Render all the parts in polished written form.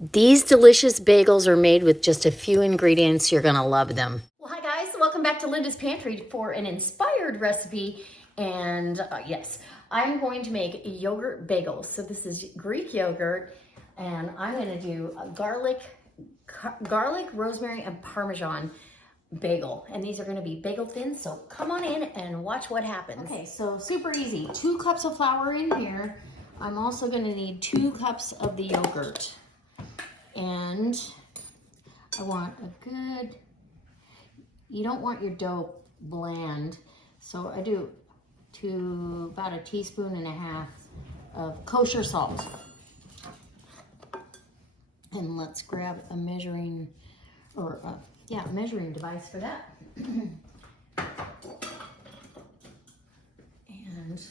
These delicious bagels are made with just a few ingredients. You're gonna love them. Well, hi guys, welcome back to Linda's Pantry for an inspired recipe. And yes, I'm going to make yogurt bagels. So this is Greek yogurt, and I'm gonna do a garlic, rosemary, and Parmesan bagel. And these are gonna be Bagel Thins, so come on in and watch what happens. Okay, so super easy. 2 cups of flour in here. I'm also gonna need 2 cups of the yogurt. And I want a good, you don't want your dough bland, so I do about 1.5 teaspoons of kosher salt. And let's grab a measuring, measuring device for that. And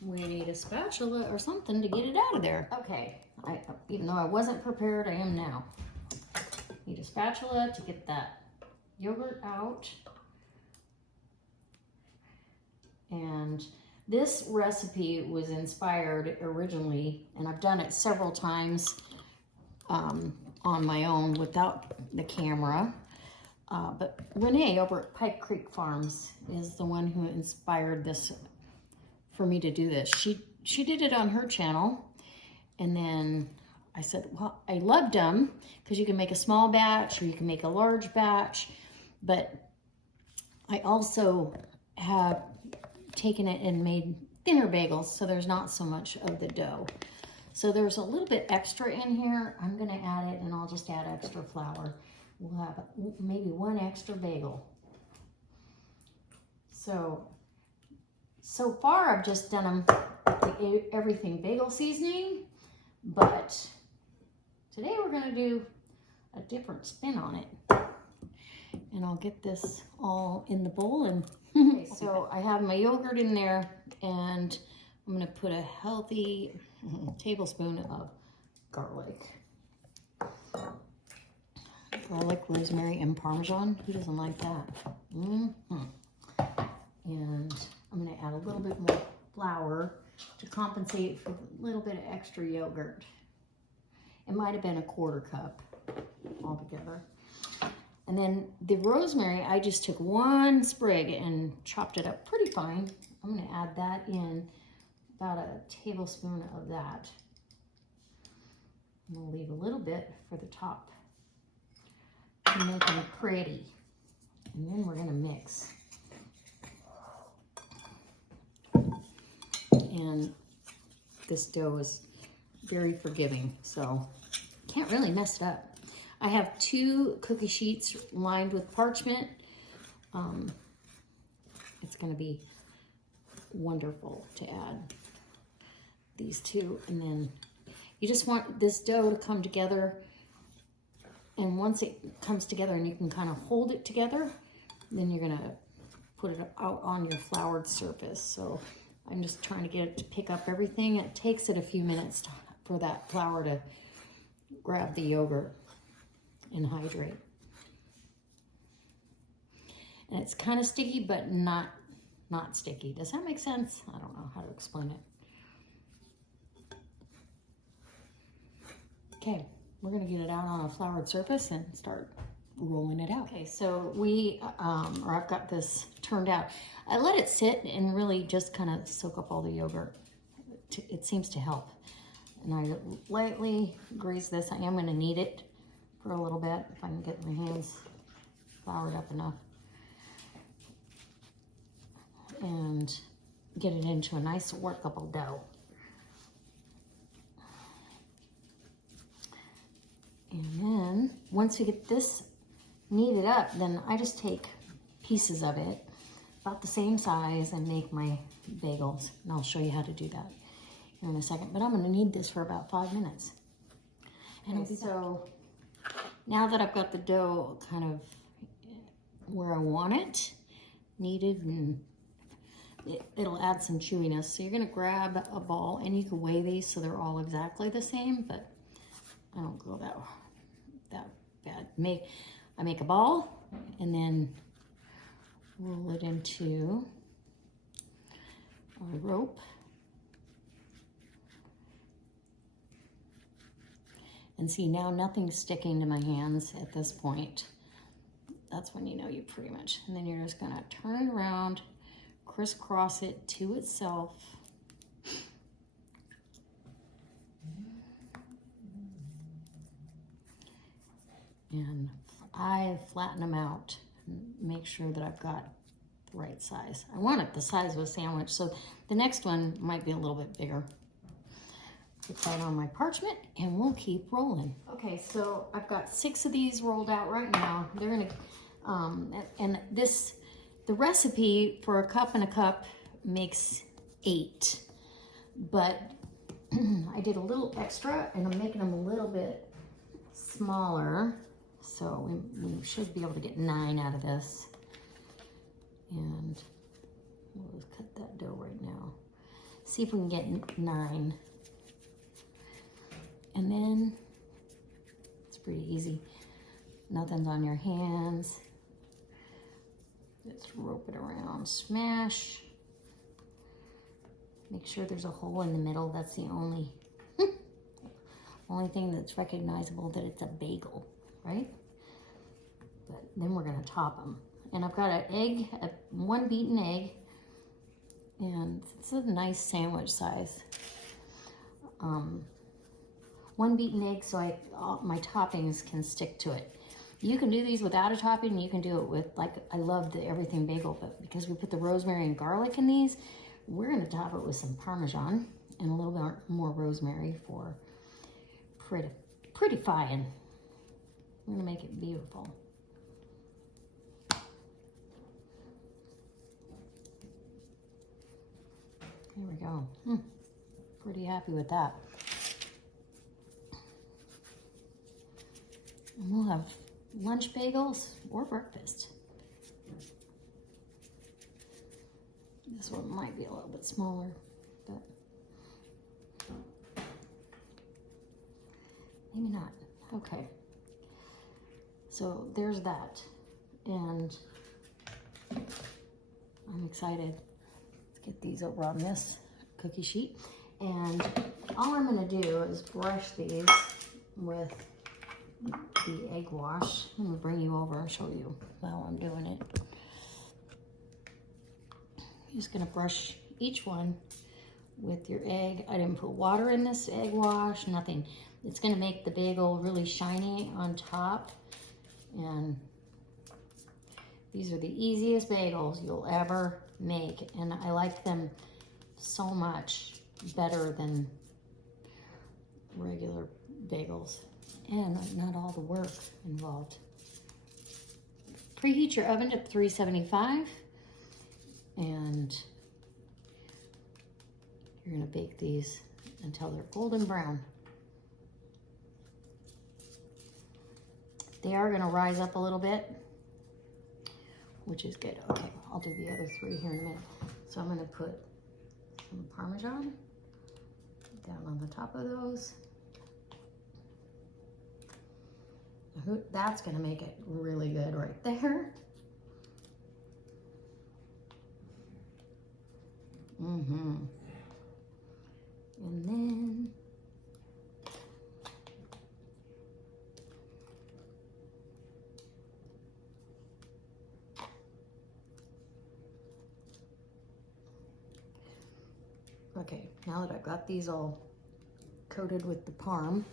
we need a spatula or something to get it out of there. Okay, even though I wasn't prepared, I am now. Need a spatula to get that yogurt out. And this recipe was inspired originally, and I've done it several times on my own without the camera. But Renee over at Pike Creek Farms is the one who inspired this for me to do this. She did it on her channel, and then I said, well, I loved them because you can make a small batch or you can make a large batch, but I also have taken it and made thinner bagels, so there's not so much of the dough. So there's a little bit extra in here. I'm gonna add it, and I'll just add extra flour. We'll have maybe 1 extra bagel. So far I've just done them with everything bagel seasoning, but today we're gonna do a different spin on it. And I'll get this all in the bowl. And okay, so I have my yogurt in there, and I'm gonna put a healthy tablespoon of garlic. Garlic, rosemary, and Parmesan. Who doesn't like that? And I'm gonna add a little bit more flour to compensate for a little bit of extra yogurt. It might have been a 1/4 cup altogether. And then the rosemary, I just took 1 sprig and chopped it up pretty fine. I'm gonna add that in, about 1 tablespoon of that. I'm gonna leave a little bit for the top to make them pretty. And then we're gonna mix. And this dough is very forgiving, so can't really mess it up. I have 2 cookie sheets lined with parchment. It's gonna be wonderful to add these 2, and then you just want this dough to come together, and once it comes together and you can kind of hold it together, then you're gonna put it out on your floured surface. So I'm just trying to get it to pick up everything. It takes it a few minutes for that flour to grab the yogurt and hydrate. And it's kind of sticky, but not sticky. Does that make sense? I don't know how to explain it. Okay, we're gonna get it out on a floured surface and start rolling it out. Okay, so I've got this turned out. I let it sit and really just kind of soak up all the yogurt. It seems to help. And I lightly grease this. I am gonna knead it for a little bit if I can get my hands floured up enough. And get it into a nice workable dough. And then once we get this kneaded up, then I just take pieces of it about the same size and make my bagels. And I'll show you how to do that here in a second. But I'm gonna knead this for about 5 minutes. And okay, so now that I've got the dough kind of where I want it, kneaded, and it'll add some chewiness. So you're gonna grab a ball, and you can weigh these so they're all exactly the same, but I don't go that bad. I make a ball and then roll it into a rope. And see, now nothing's sticking to my hands at this point. That's when you know you pretty much, and then you're just gonna turn it around, crisscross it to itself. And I flatten them out and make sure that I've got the right size. I want it the size of a sandwich, so the next one might be a little bit bigger. Put that on my parchment and we'll keep rolling. Okay, so I've got 6 of these rolled out right now. They're gonna, and this, the recipe for a cup and a cup makes 8, but I did a little extra and I'm making them a little bit smaller. So we should be able to get 9 out of this. And we'll cut that dough right now. See if we can get 9. And then it's pretty easy. Nothing's on your hands. Just rope it around, smash. Make sure there's a hole in the middle. That's the only thing that's recognizable that it's a bagel, right? But then we're gonna top them. And I've got an egg, one beaten egg, and it's a nice sandwich size. One beaten egg so my toppings can stick to it. You can do these without a topping, you can do it with, like, I love the everything bagel, but because we put the rosemary and garlic in these, we're gonna top it with some Parmesan and a little bit more rosemary for prettifying. We're gonna make it beautiful. There we go. Pretty happy with that. And we'll have lunch bagels or breakfast. This one might be a little bit smaller, but maybe not. Okay. So there's that. And I'm excited. Let's get these over on this cookie sheet. And all I'm gonna do is brush these with the egg wash. I'm gonna bring you over and show you how I'm doing it. I'm just gonna brush each one with your egg. I didn't put water in this egg wash, nothing. It's gonna make the bagel really shiny on top. And these are the easiest bagels you'll ever make. And I like them so much better than regular bagels. And not all the work involved. Preheat your oven to 375. And you're gonna bake these until they're golden brown. They are gonna rise up a little bit, which is good. Okay, I'll do the other 3 here in a minute. So I'm gonna put some Parmesan down on the top of those. That's gonna make it really good right there. And then okay, now that I've got these all coated with the parm,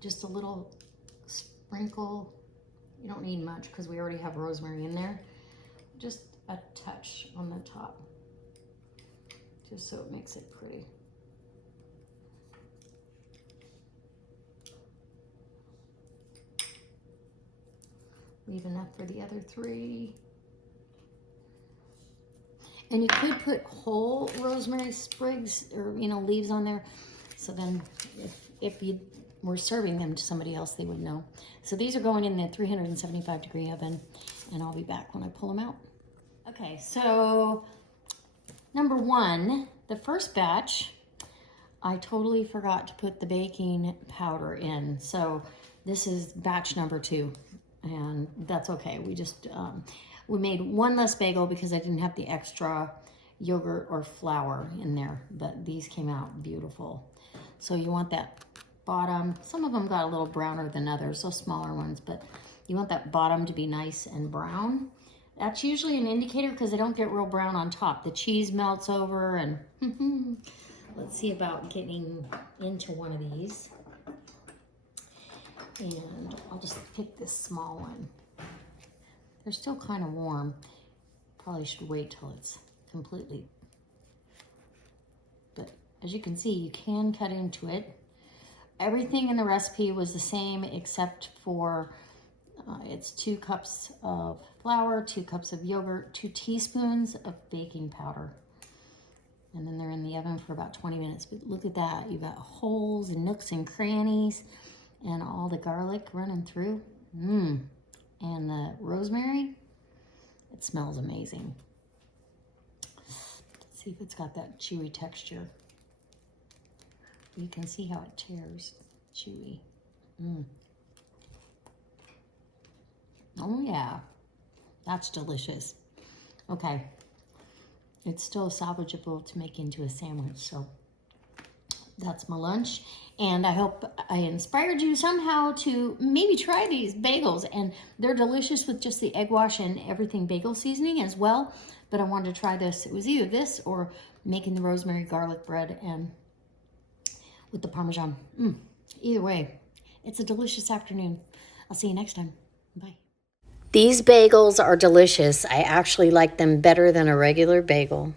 just a little sprinkle. You don't need much because we already have rosemary in there. Just a touch on the top, just so it makes it pretty. Leave enough for the other 3. And you could put whole rosemary sprigs or, you know, leaves on there. So then if you were serving them to somebody else, they would know. So these are going in the 375-degree oven, and I'll be back when I pull them out. Okay, so number 1, the first batch, I totally forgot to put the baking powder in. So this is batch number 2, and that's okay. We just, we made 1 less bagel because I didn't have the extra yogurt or flour in there, but these came out beautiful. So you want that bottom. Some of them got a little browner than others, those smaller ones, but you want that bottom to be nice and brown. That's usually an indicator because they don't get real brown on top. The cheese melts over and let's see about getting into one of these. And I'll just pick this small one. They're still kind of warm. Probably should wait till it's completely. But as you can see, you can cut into it. Everything in the recipe was the same except for it's 2 cups of flour, 2 cups of yogurt, 2 teaspoons of baking powder. And then they're in the oven for about 20 minutes. But look at that. You got holes and nooks and crannies and all the garlic running through. And the rosemary, it smells amazing. Let's see if it's got that chewy texture. You can see how it tears. Chewy. Oh yeah, that's delicious. Okay, it's still salvageable to make into a sandwich, so that's my lunch. And I hope I inspired you somehow to maybe try these bagels. And they're delicious with just the egg wash and everything bagel seasoning as well. But I wanted to try this. It was either this or making the rosemary garlic bread and with the Parmesan. Either way, it's a delicious afternoon. I'll see you next time. Bye. These bagels are delicious. I actually like them better than a regular bagel.